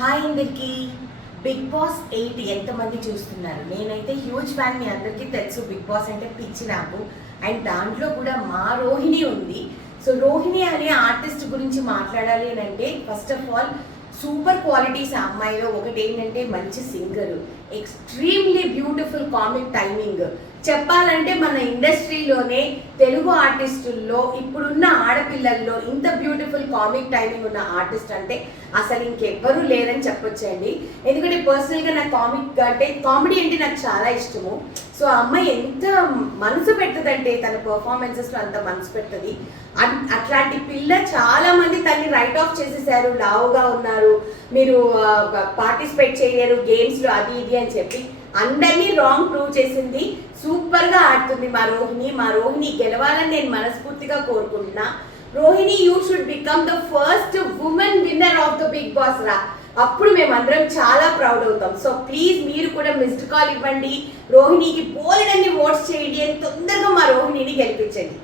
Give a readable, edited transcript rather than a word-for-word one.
Hi అందరికి. Big boss 8 ఎంతమంది చూస్తున్నారు? నేనైతే హ్యూజ్ ఫ్యాన్. మీ అందరికీ తెలుసు బిగ్ బాస్ అంటే పిచ్చి నాకు. అండ్ దాంట్లో కూడా మా రోహిణి ఉంది. సో రోహిణి అనే ఆర్టిస్ట్ గురించి మాట్లాడాలి అని అంటే first of all super qualities ఆ అమ్మాయిలో. ఒకటి ఏంటంటే మంచి singer, extremely beautiful comic timing. చెప్పాలంటే మన ఇండస్ట్రీలోనే తెలుగు ఆర్టిస్టుల్లో ఇప్పుడున్న ఆడపిల్లల్లో ఇంత బ్యూటిఫుల్ కామిక్ టైమింగ్ ఉన్న ఆర్టిస్ట్ అంటే అసలు ఇంకెవ్వరూ లేరని చెప్పొచ్చండి. ఎందుకంటే పర్సనల్గా నాకు కామెడీ అంటే నాకు చాలా ఇష్టము. సో ఆ అమ్మాయి ఎంత మనసు పెడుతుందంటే తన పర్ఫార్మెన్సెస్లో అంత మనసు పెడుతుంది. అట్లాంటి పిల్ల చాలా మంది తనని రైట్ ఆఫ్ చేసేసారు. లావుగా ఉన్నారు, మీరు పార్టిసిపేట్ చేయలేరు గేమ్స్లో, అది ఇది అని చెప్పి అందరినీ రాంగ్ ప్రూవ్ చేసింది. సూపర్గా ఆడుతుంది మా రోహిణి గెలవాలని నేను మనస్ఫూర్తిగా కోరుకుంటున్నా. Rohini, you should become the first woman winner of the Bigg Boss రా. అప్పుడు మేమందరం చాలా ప్రౌడ్ అవుతాం. సో ప్లీజ్ మీరు కూడా మిస్డ్ కాల్ ఇవ్వండి, రోహిణికి బోలెడన్ని ఓట్స్ చేయండి అని తొందరగా మా రోహిణిని గెలిపించండి.